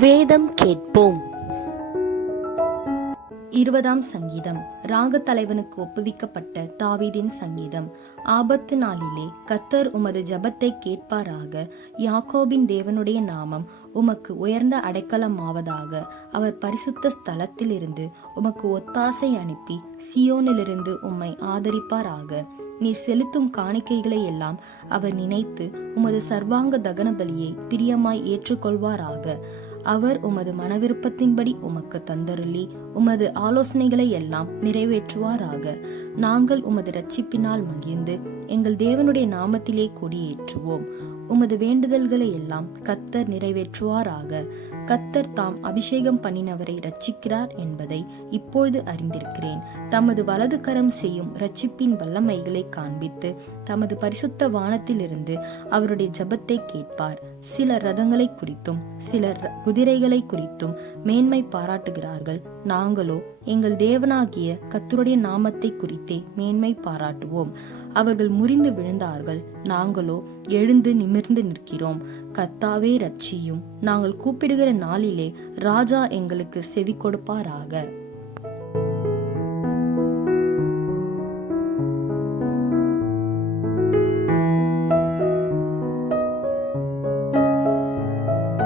வேதம் கேட்போம். இருபதாம் சங்கீதம். ராக தலைவனுக்கு ஒப்புவிக்கப்பட்ட தாவீதின் சங்கீதம். ஆபத்து நாளிலே கத்தர் உமது ஜபத்தை கேட்பாராக. யாக்கோபின் தேவனுடைய நாமம் உமக்கு உயர்ந்த அடைக்கலமாவதாக. அவர் பரிசுத்த ஸ்தலத்திலிருந்து உமக்கு ஒத்தாசை அனுப்பி சியோனிலிருந்து உம்மை ஆதரிப்பாராக. நீர் செலுத்தும் காணிக்கைகளை எல்லாம் அவர் நினைத்து உமது சர்வாங்க தகன பலியை பிரியமாய் ஏற்றுக்கொள்வாராக. அவர் உமது மனவிருப்பத்தின்படி உமக்கு தந்தருளி உமது ஆலோசனைகளை எல்லாம் நிறைவேற்றுவாராக. நாங்கள் உமது ரட்சிப்பினால் மகிழ்ந்து எங்கள் தேவனுடைய நாமத்திலே கொடியேற்றுவோம். உமது வேண்டுதல்களை எல்லாம் கத்தர் நிறைவேற்றுவாராக. கத்தர் தாம் அபிஷேகம் பண்ணினவரை ரட்சிக்கிறார் என்பதை இப்பொழுது அறிந்திருக்கிறேன். தமது வலது கரம் செய்யும் ரட்சிப்பின் வல்லமைகளை காண்பித்து தமது பரிசுத்த வானத்திலிருந்து அவருடைய ஜபத்தை கேட்பார். சில ரதங்களை குறித்தும் சிலர் குதிரைகளை குறித்தும் மேன்மை பாராட்டுகிறார்கள். நாங்களோ எங்கள் தேவனாகிய கத்தருடைய நாமத்தை குறித்தே மேன்மை பாராட்டுவோம். அவர்கள் முறிந்து விழுந்தார்கள். நாங்களோ எழுந்து நிமிர்ந்து நிற்கிறோம். கத்தாவே ரட்சியும் நாங்கள் கூப்பிடுகிற நாளிலே ராஜா எங்களுக்கு செவி கொடுப்பாராக